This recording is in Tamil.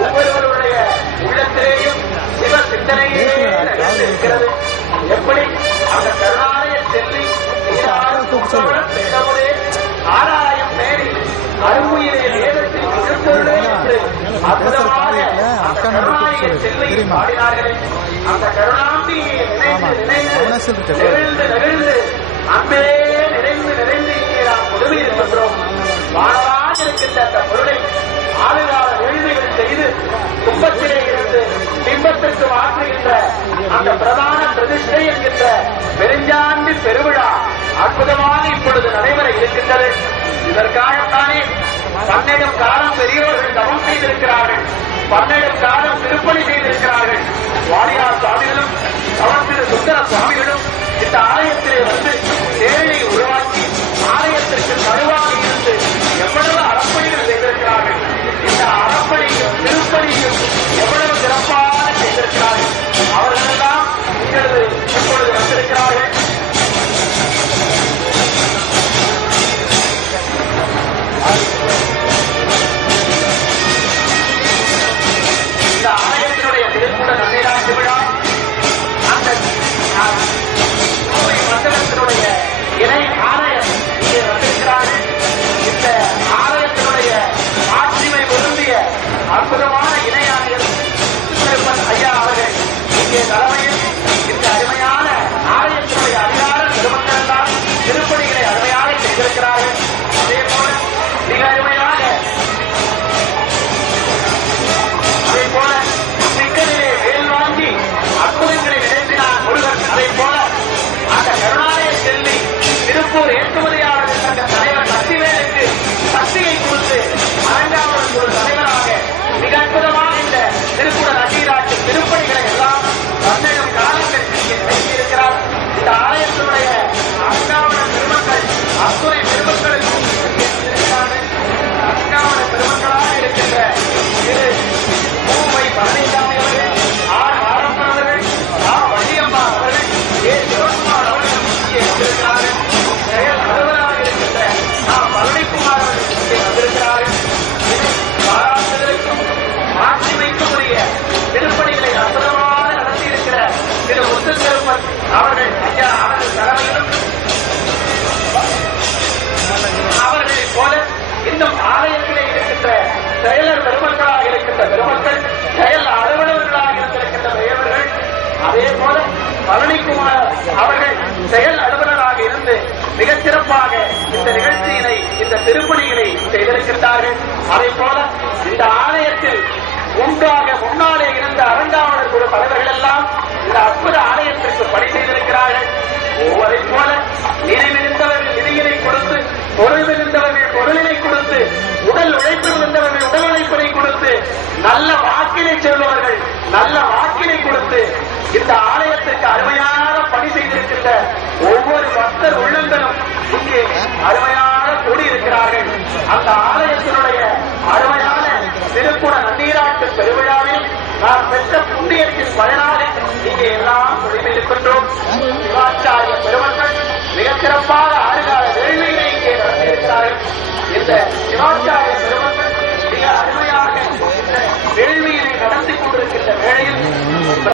ஒவ்வொருவருடைய உள்ளத்திலேயும் சிவ சிந்தனையே இருக்கிறது. எப்படி அந்த கருணாலய செல்லி ஆராயம் மேரி அருமுயிரை வேதத்தில் இருப்பது என்று அற்புதமாக செல்வி பாடினார்களே, அந்த கருணாம்பியை நினைந்து நிகழ்ந்து நிகழ்ந்து அன்பே நிறைந்து நிறைந்து இங்கே நாம் உதவி இருக்கின்றோம். வாழவாக இருக்கின்ற அந்த பொருளை ஆளுகால வேள்விகள் செய்து கும்பத்திலே இருந்து பிம்பத்திற்கு மாற்றுகின்ற அந்த பிரதான பிரதிஷ்டை என்கின்ற பெருஞ்சாண்டி பெருவிழா அற்புதமாக இப்பொழுது நடைபெற இருக்கின்றது. இதற்காகத்தானே 12 காலம் பெரியவர்கள் தவம் செய்திருக்கிறார்கள், 12 காலம் திருப்பணி செய்திருக்கிறார்கள். வாரியார் சுவாமிகளும் தவத்திரு சுந்தர சுவாமிகளும் இந்த ஆலயத்திலே வந்து தேவையை உருவாக்கி ஆலயத்திற்கு கருவாக இருந்து எவ்வளவு அறப்பணிகள் செய்திருக்கிறார்கள். இந்த அறப்பணியும் திருப்பணியும் எவ்வளவு சிறப்பாக செய்திருக்கிறார்கள். அவர்களெல்லாம் இப்பொழுது வந்திருக்கிறார்கள். இந்த ஆலயத்தினுடைய திருக்கூட நன்னீராட்டு விழா அந்த மண்டலத்தினுடைய இணை ஆலயம் இங்கே வந்திருக்கிறார்கள். இந்த ஆலயத்தினுடைய ஆட்சிமை பொருந்திய அற்புதமான இணை ஆலயம் திருப்பன் ஐயா அவர்கள் இங்கே தலைமையில் இந்த அருமையான ஆலயத்தினுடைய அதிகார பெருமக்கள் எல்லாம் திருப்பணிகளை அருமையாக செய்திருக்கிறார்கள். அதே போல மிக அருமையாக சிக்கலிலே வேல் வாங்கி அற்புதங்களை நினைத்தினார் முருகன். அதே போல அந்த கருணாலய செல்வி திருப்பூர் ஏற்றுமதியாளர் சங்க தலைவர் சக்திவேலுக்கு சக்தியை கொடுத்து அரங்காவலன் ஒரு தலைவராக மிக அற்புதமாக இந்த திருக்குட நன்னீராட்டு திருப்பணிகளை எல்லாம் 12 காலங்கள் செய்திருக்கிறார். இந்த ஆலயத்தினுடைய அரங்காவலன் பெருமக்கள் அத்துணை பெருமக்களுக்கும் அரங்காவலன் பெருமக்களாக இருக்கின்ற திரு பூவை பழனிசாமி அவர்கள், ஆர் ஆரம்பன் அவர்கள், வள்ளியம்மா அவர்கள், ஏ சிவகுமார் அவர்கள் இங்கே வந்திருக்கிறார்கள். செயல் அலுவலராக இருக்கின்ற பழனிக்குமார் அவர்கள் இங்கே வந்திருக்கிறார்கள். பாராட்டுதலுக்கும் ஆட்சிமைக்கும் உரிய திருப்பணிகளை அற்புதமாக நடத்தியிருக்கிற திரு முத்துக்கருப்பன் அவர்கள் ஐயா அவர்கள் தலைமையிலும் அவர்களைப் போல இன்னும் ஆலயத்திலே இருக்கின்ற செயலர் பெருமக்களாக இருக்கின்ற பெருமக்கள், செயல் அலுவலர்களாக இருந்திருக்கின்ற பெரியவர்கள், அதே போல பழனிக்குமார் அவர்கள் செயல் அலுவலராக இருந்து மிகச் சிறப்பாக இந்த நிகழ்ச்சியினை இந்த திருப்பணிகளை செய்திருக்கின்றார்கள். அதே போல இந்த ஆலயத்தில் ஒன்றாக முன்னாலே இருந்த அரங்காவலர் குழு தலைவர்கள் எல்லாம் இந்த அற்புத ஆலயத்திற்கு பணி செய்திருக்கிறார்கள். ஒவ்வொரை போல நிதி மிகுந்தவர்கள் நிதியினை கொடுத்து, பொருள் மிகுந்தவர்கள் பொருளினை கொடுத்து, உடல் உழைப்பு மிகுந்தவர்கள் உடல் உழைப்பினை கொடுத்து, நல்ல வாக்கினை சொல்பவர்கள் நல்ல வாக்கினை கொடுத்து இந்த ஆலயத்திற்கு அருமையாக பணி செய்திருக்கின்ற ஒவ்வொரு பக்தர் உள்ளங்களும் இங்கே அருமையாக கூடியிருக்கிறார்கள். அந்த ஆலயத்தினுடைய அருமையான திருக்குட நன்னீராட்டு பெருவிழாவில் நாம் பெற்ற புண்ணியத்தின் பயனாக இங்கே